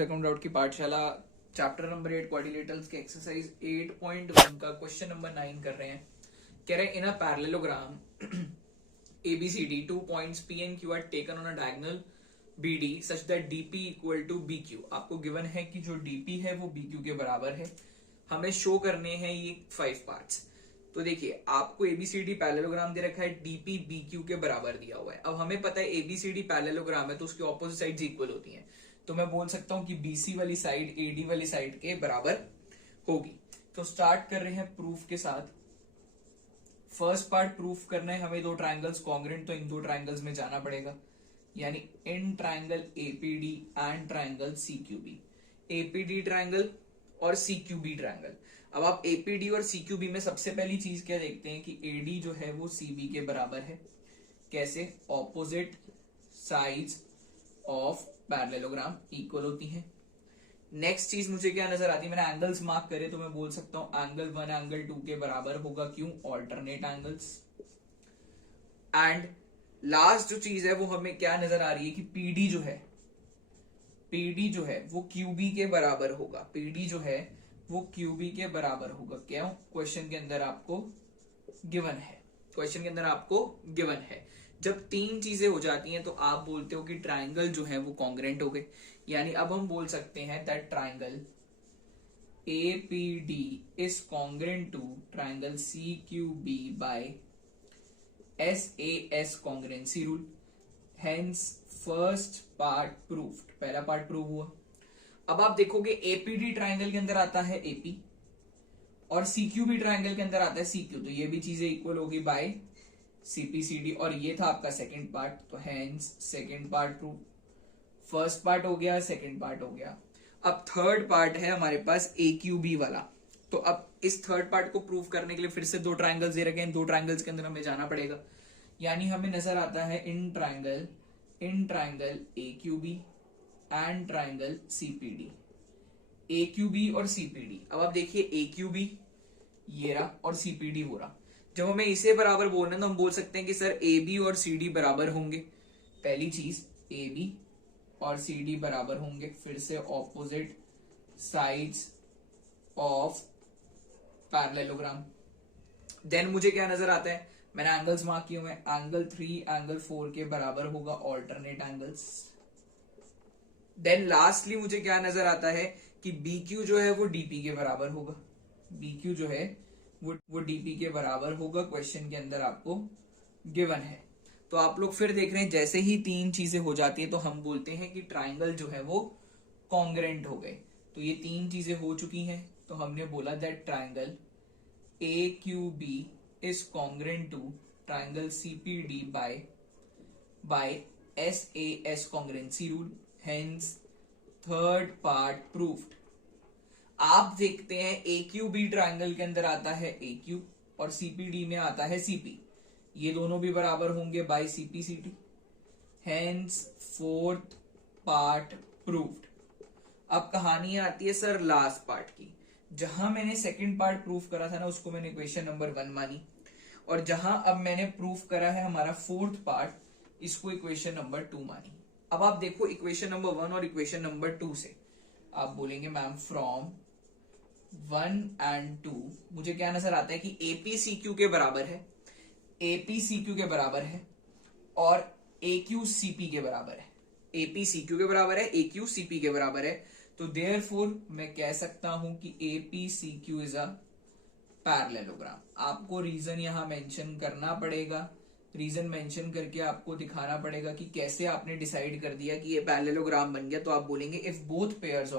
Account doubt की पाठशाला chapter number 8 quadrilaterals के एक्सरसाइज 8.1 का क्वेश्चन नंबर 9 कर रहे हैं। कह रहे हैं इन a parallelogram ABCD 2 points P and Q are taken on a diagonal BD such that DP equal to BQ। आपको गिवन है कि जो DP है वो BQ के बराबर है। हमें शो करने हैं ये 5 पार्ट्स। तो देखिए आपको ABCD पैरेललोग्राम दे रखा है, DP BQ के बराबर दिया हुआ है। अब हमें पता है ABCD पैरेललोग्राम है तो उसकी ऑपोजिट साइड्स इक्वल होती हैं, तो मैं बोल सकता हूं कि BC वाली साइड AD वाली साइड के बराबर होगी। तो स्टार्ट कर रहे हैं प्रूफ के साथ। फर्स्ट पार्ट प्रूफ करना है हमें, दो ट्राइंगल्स कॉन्ग्रुएंट, तो इन दो ट्राइंगल्स में जाना पड़ेगा, यानी in triangle APD and triangle CQB। APD triangle और CQB ट्राइंगल। अब आप APD और CQB में सबसे पहली चीज क्या देखते हैं कि AD जो है वो CB के बराबर है। कैसे? Opposite sides of parallelogram equal होती हैं। नेक्स्ट चीज मुझे क्या नजर आती है, मैंने एंगल्स मार्क करे तो मैं बोल सकता हूं एंगल 1 एंगल 2 के बराबर होगा। क्यों? Alternate angles. एंड लास्ट जो चीज है वो हमें क्या नजर आ रही है कि PD जो है वो QB के बराबर होगा। PD जो है वो QB के बराबर होगा। क्यों? क्वेश्चन के अंदर आपको गिवन है। जब तीन चीजें हो जाती हैं तो आप बोलते हो कि ट्राइंगल जो है वो कॉन्ग्रुएंट हो गए। यानी अब हम बोल सकते हैं that triangle APD is congruent to triangle CQB by SAS congruency rule. Hence first part proved, पहला पार्ट प्रूव हुआ। अब आप देखोगे APD ट्राइंगल के अंदर आता है AP और CQB ट्राइंगल के अंदर आता है CQ, तो ये भी चीजें इक्वल होगी बाय CPCD। और ये था आपका सेकंड पार्ट, तो hence second part prove. First part हो गया, सेकंड पार्ट हो गया। अब थर्ड पार्ट है हमारे पास AQB वाला। तो अब इस थर्ड पार्ट को प्रूव करने के लिए फिर से दो ट्राइंगल्स दे रखे हैं, दो ट्राइंगल्स के अंदर हमें जाना पड़ेगा। यानी हमें नजर आता है in triangle AQB and triangle CPD। AQB और CPD। अब आप देखिए AQB ये रहा और CPD हो रहा। जब हमें इसे बराबर बोलना है तो हम बोल सकते हैं कि सर AB और CD बराबर होंगे। पहली चीज AB और CD बराबर होंगे। फिर से opposite sides of parallelogram. Then मुझे क्या नजर आता है, मैंने एंगल्स मार्क किए हुए, एंगल 3 एंगल 4 के बराबर होगा, ऑल्टरनेट एंगल्स। देन लास्टली मुझे क्या नजर आता है कि BQ जो है वो DP के बराबर होगा। BQ जो है वो DP के बराबर होगा, क्वेश्चन के अंदर आपको गिवन है। तो आप लोग फिर देख रहे हैं जैसे ही तीन चीजें हो जाती है तो हम बोलते हैं कि ट्राइंगल जो है वो कॉन्ग्रुएंट हो गए। तो ये तीन चीजें हो चुकी हैं, तो हमने बोला that triangle AQB is congruent to triangle CPD by SAS congruency rule. Hence third part proved. आप देखते हैं AQB ट्राइंगल के अंदर आता है AQ और CPD में आता है CP। ये दोनों भी बराबर होंगे by CPCD। Hence fourth part proved. अब कहानी आती है सर लास्ट पार्ट की। जहां मैंने सेकंड पार्ट प्रूव करा था ना उसको मैंने इक्वेशन नंबर 1 मानी, और जहां अब मैंने प्रूव करा है हमारा फोर्थ पार्ट, इसको इक्वेशन नंबर 2 मानी। अब आप देखो इक्वेशन नंबर 1 और इक्वेशन नंबर 2 से आप बोलेंगे मैम फ्रॉम 1 एंड 2 मुझे क्या नजर आता है कि APCQ के बराबर है, APCQ के बराबर है और AQCP के बराबर है। APCQ के बराबर है, AQCP के बराबर है। तो देयरफॉर मैं कह सकता हूं कि APCQ इज अ पैरेललोग्राम। आपको रीजन यहां मेंशन करना पड़ेगा, रीजन मेंशन करके आपको दिखाना पड़ेगा कि कैसे आपने डिसाइड कर दिया कि ये पैरेललोग्राम बन गया। तो आप बोलेंगे if both pairs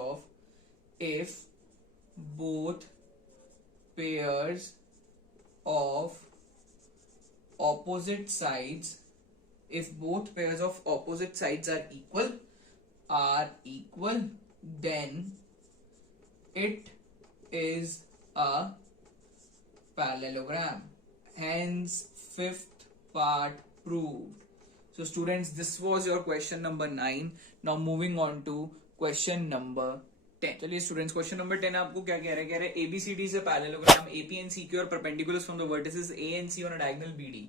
of opposite sides are equal then it is a parallelogram. Hence fifth part proved. So students, this was your question number 9. Now moving on to question number 10. चलिए students question number 10 आपको क्या कह रहे हैं ABCD is a parallelogram, AP and CQ are perpendicular from the vertices A and C on a diagonal BD.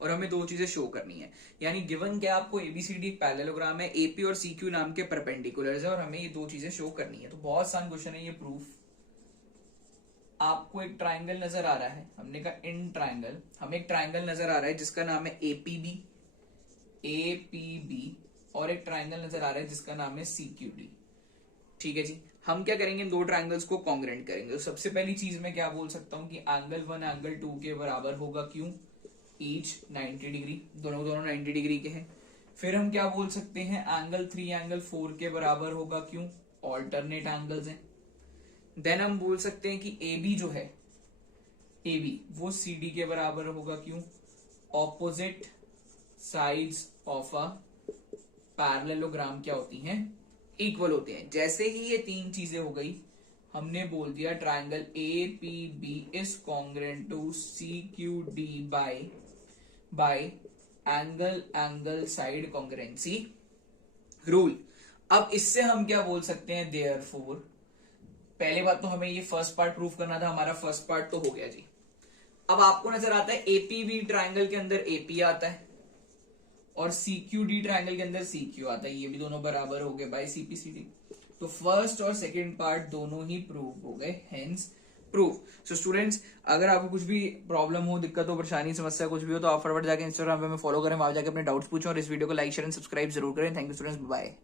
और हमें दो चीजें शो करनी है। यानी गिवन क्या आपको एबीसीडी एक पैरेललोग्राम है, एपी और सीक्यू नाम के परपेंडिकुलर्स है और हमें ये दो चीजें शो करनी है। तो बहुत आसान क्वेश्चन है ये प्रूफ। आपको एक ट्राइंगल नजर आ रहा है, हमने कहा इन ट्राइंगल, हमें एक ट्राइंगल नजर आ रहा है जिसका नाम है एपीबी, एपीबी, और एक ट्राइंगल नजर आ रहा है जिसका नाम है सीक्यूडी। ठीक है जी, हम क्या करेंगे, इन दो ट्राइंगल्स को कॉन्ग्रेंट करेंगे। तो सबसे पहली चीज मैं क्या बोल सकता हूं कि एंगल 1 एंगल 2 के बराबर होगा, क्यों, ईच 90 डिग्री, दोनों 90 डिग्री के हैं। फिर हम क्या बोल सकते हैं, एंगल 3 एंगल 4 के बराबर होगा, क्यों, ऑल्टरनेट एंगल्स हैं। देन हम बोल सकते हैं कि ए बी जो है, ए बी वो सी डी के बराबर होगा, क्यों, opposite sides of a parallelogram क्या होती हैं, इक्वल होते हैं। जैसे ही ये तीन चीजें हो गई, हमने बोल दिया triangle A P B is congruent to C Q D by angle angle side congruency rule. अब इससे हम क्या बोल सकते हैं, देयरफॉर, पहले बात तो हमें ये फर्स्ट पार्ट प्रूफ करना था, हमारा फर्स्ट पार्ट तो हो गया जी। अब आपको नजर आता है एपीबी ट्राइंगल के अंदर एपी आता है और सीक्यूडी ट्राइंगल के अंदर सीक्यू आता है, ये भी दोनों बराबर हो गए बाय सीपीसीडी। तो फर्स्ट और सेकंड पार्ट दोनों ही प्रूव हो गए, हेंस प्रूफ। सो स्टूडेंट्स, अगर आपको कुछ भी प्रॉब्लम हो, दिक्कत हो, परेशानी, समस्या कुछ भी हो तो आप फटाफट जाके इंस्टाग्राम पे हमें फॉलो करें, वहां जाके अपने डाउट्स पूछें और इस वीडियो को लाइक शेयर एंड सब्सक्राइब जरूर करें। Thank you students, bye.